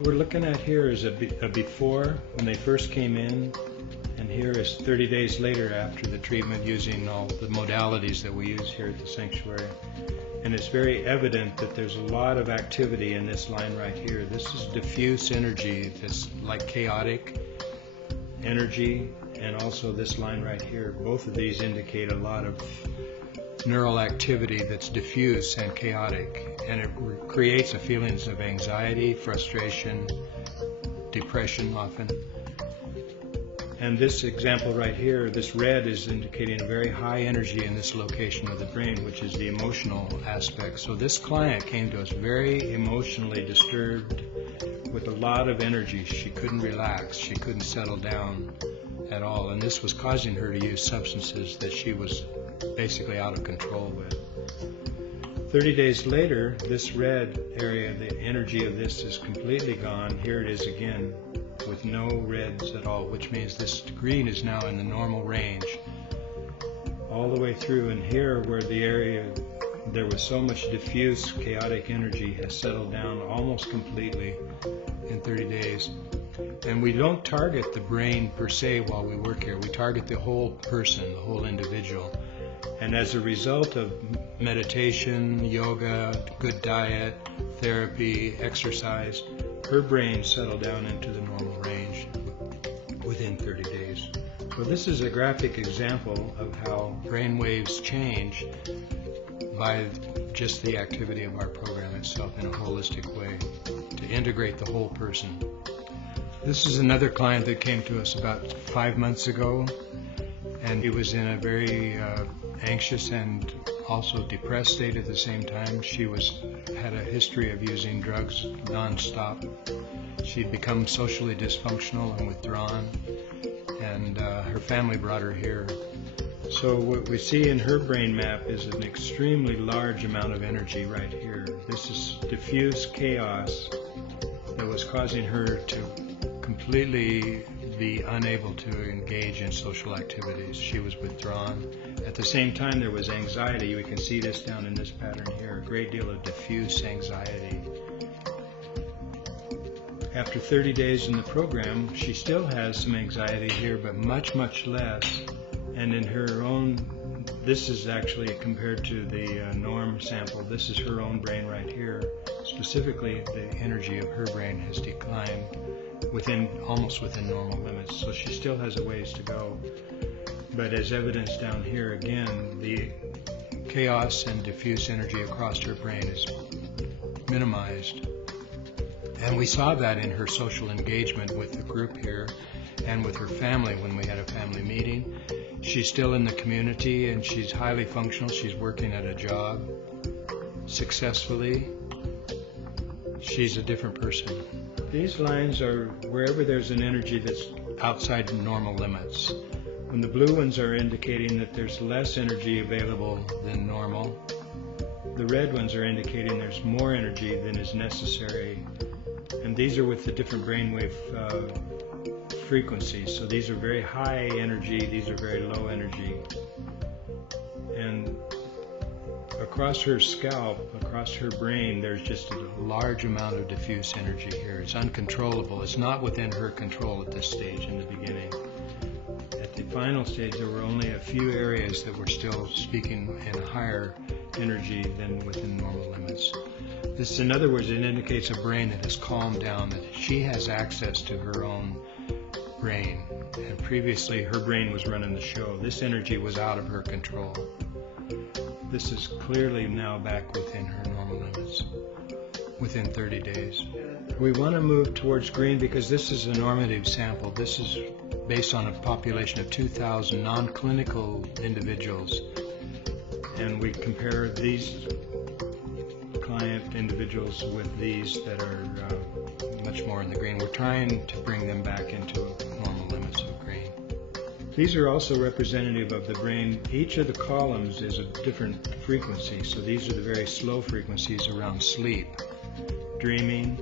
What we're looking at here is a before when they first came in, and here is 30 days later after the treatment using all the modalities that we use here at the sanctuary. And it's very evident that there's a lot of activity in this line right here. This is diffuse energy that's like chaotic energy, and also this line right here. Both of these indicate a lot of neural activity that's diffuse and chaotic, and it creates a feelings of anxiety, frustration, depression often. And this example right here, this red is indicating a very high energy in this location of the brain, which is the emotional aspect. So this client came to us very emotionally disturbed with a lot of energy. She couldn't relax, she couldn't settle down at all, and this was causing her to use substances that she was basically out of control with. 30 days later, this red area, the energy of this is completely gone. Here it is again with no reds at all, which means this green is now in the normal range all the way through. And here where the area there was so much diffuse chaotic energy has settled down almost completely in 30 days. And we don't target the brain per se while we work here. We target the whole person, the whole individual. And as a result of meditation, yoga, good diet, therapy, exercise, her brain settled down into the normal range within 30 days. So this is a graphic example of how brain waves change by just the activity of our program itself in a holistic way to integrate the whole person. This is another client that came to us about 5 months ago, and he was in a very anxious and also depressed state at the same time. She had a history of using drugs non-stop. She'd become socially dysfunctional and withdrawn, and her family brought her here. So what we see in her brain map is an extremely large amount of energy right here. This is diffuse chaos that was causing her to completely be unable to engage in social activities. She was withdrawn. At the same time, there was anxiety. We can see this down in this pattern here, a great deal of diffuse anxiety. After 30 days in the program, she still has some anxiety here, but much, much less. And in her own, this is actually compared to the norm sample, this is her own brain right here. Specifically, the energy of her brain has declined almost within normal limits, so she still has a ways to go. But as evidenced down here again, the chaos and diffuse energy across her brain is minimized. And we saw that in her social engagement with the group here and with her family when we had a family meeting. She's still in the community and she's highly functional. She's working at a job successfully. She's a different person. These lines are wherever there's an energy that's outside normal limits. When the blue ones are indicating that there's less energy available than normal, the red ones are indicating there's more energy than is necessary. And these are with the different brainwave frequencies. So these are very high energy, these are very low energy. And across her scalp, across her brain, there's just a large amount of diffuse energy here. It's uncontrollable. It's not within her control at this stage in the beginning. At the final stage, there were only a few areas that were still speaking in higher energy than within normal limits. This, in other words, it indicates a brain that has calmed down, that she has access to her own brain. And previously, her brain was running the show. This energy was out of her control. This is clearly now back within her normal limits, within 30 days. We want to move towards green because this is a normative sample. This is based on a population of 2,000 non-clinical individuals. And we compare these client individuals with these that are much more in the green. We're trying to bring them back into normal limits of green. These are also representative of the brain. Each of the columns is a different frequency. So these are the very slow frequencies around sleep, dreaming,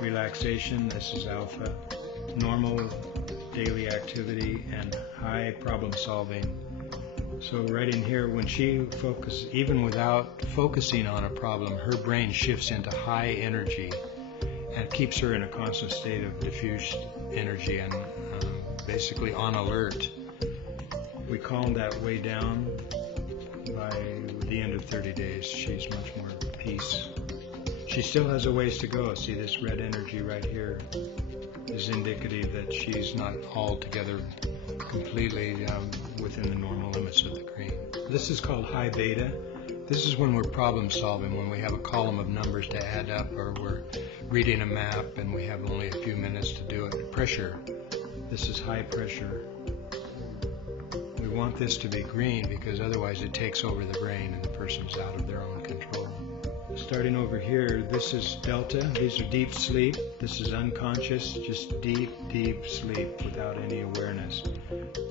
relaxation, this is alpha, normal daily activity, and high problem solving. So right in here, when she focuses, even without focusing on a problem, her brain shifts into high energy. and keeps her in a constant state of diffused energy and basically on alert. We calm that way down. By the end of 30 days, she's much more at peace. She still has a ways to go. See, this red energy right here is indicative that she's not altogether completely within the normal limits of the green. This is called high beta. This is when we're problem solving, when we have a column of numbers to add up, or we're reading a map and we have only a few minutes to do it. Pressure. This is high pressure. We want this to be green because otherwise it takes over the brain and the person's out of their own control. Starting over here, this is delta. These are deep sleep. This is unconscious, just deep, deep sleep without any awareness.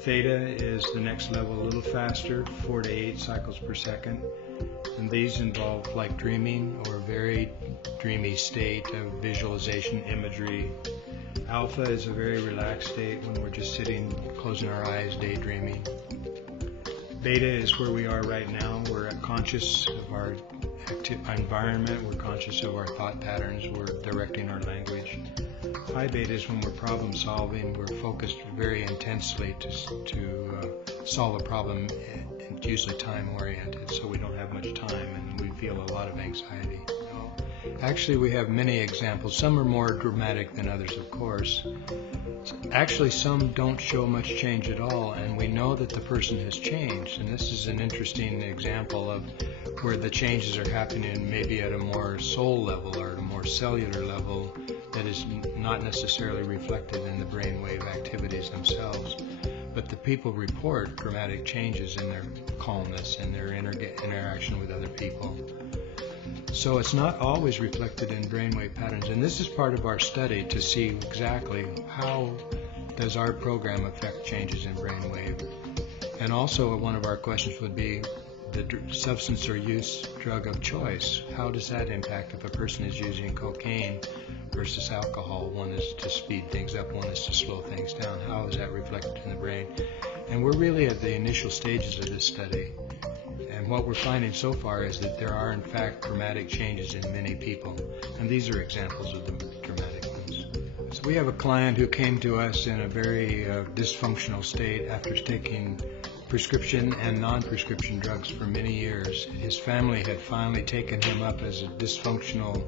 Theta is the next level, a little faster, 4 to 8 cycles per second. And these involve like dreaming or a very dreamy state of visualization, imagery. Alpha is a very relaxed state when we're just sitting, closing our eyes, daydreaming. Beta is where we are right now. We're conscious of our environment, we're conscious of our thought patterns, we're directing our language. High beta is when we're problem solving, we're focused very intensely to solve a problem, and usually time oriented, so we don't have much time and we feel a lot of anxiety. Actually, we have many examples. Some are more dramatic than others, of course. Actually, some don't show much change at all, and we know that the person has changed. And this is an interesting example of where the changes are happening maybe at a more soul level or at a more cellular level that is not necessarily reflected in the brainwave activities themselves. But the people report dramatic changes in their calmness and their interaction with other people. So it's not always reflected in brainwave patterns, and this is part of our study to see exactly how does our program affect changes in brainwave. And also one of our questions would be the substance or use drug of choice. How does that impact if a person is using cocaine versus alcohol? One is to speed things up, one is to slow things down. How is that reflected in the brain? And we're really at the initial stages of this study. And what we're finding so far is that there are in fact dramatic changes in many people, and these are examples of the dramatic ones. So we have a client who came to us in a very dysfunctional state after taking prescription and non-prescription drugs for many years. His family had finally taken him up as a dysfunctional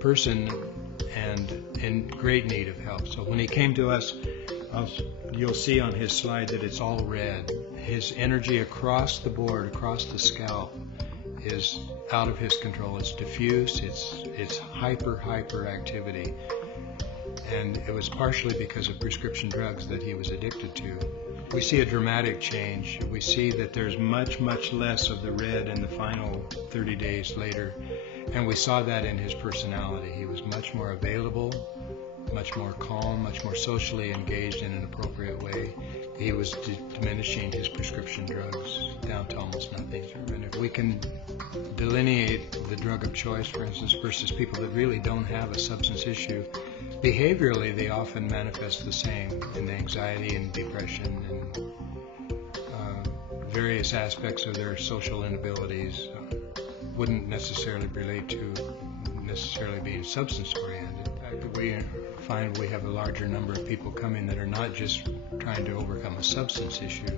person and in great need of help. So when he came to us, you'll see on his slide that it's all red. His energy across the board, across the scalp, is out of his control. It's diffuse, it's hyper activity. And it was partially because of prescription drugs that he was addicted to. We see a dramatic change. We see that there's much less of the red in the final 30 days later. And we saw that in his personality. He was much more available, much more calm, much more socially engaged in an appropriate way. He was diminishing his prescription drugs down to almost nothing. And if we can delineate the drug of choice, for instance, versus people that really don't have a substance issue, behaviorally they often manifest the same in anxiety and depression and various aspects of their social inabilities wouldn't necessarily relate to necessarily being substance oriented. In fact, we find we have a larger number of people coming that are not just trying to overcome a substance issue,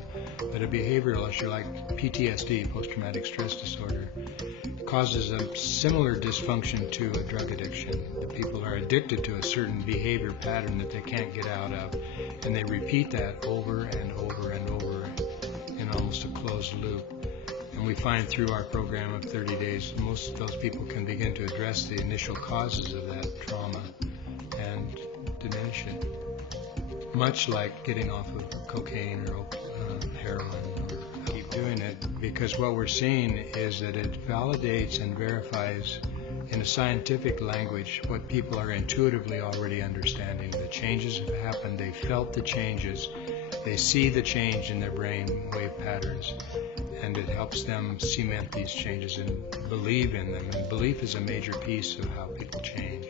but a behavioral issue like PTSD, post-traumatic stress disorder, causes a similar dysfunction to a drug addiction. The people are addicted to a certain behavior pattern that they can't get out of, and they repeat that over and over and over in almost a closed loop. And we find through our program of 30 days, most of those people can begin to address the initial causes of that trauma and diminish it. Much like getting off of cocaine or heroin, or keep doing it, because what we're seeing is that it validates and verifies in a scientific language what people are intuitively already understanding. The changes have happened, they felt the changes, they see the change in their brain wave patterns, and it helps them cement these changes and believe in them. And belief is a major piece of how people change.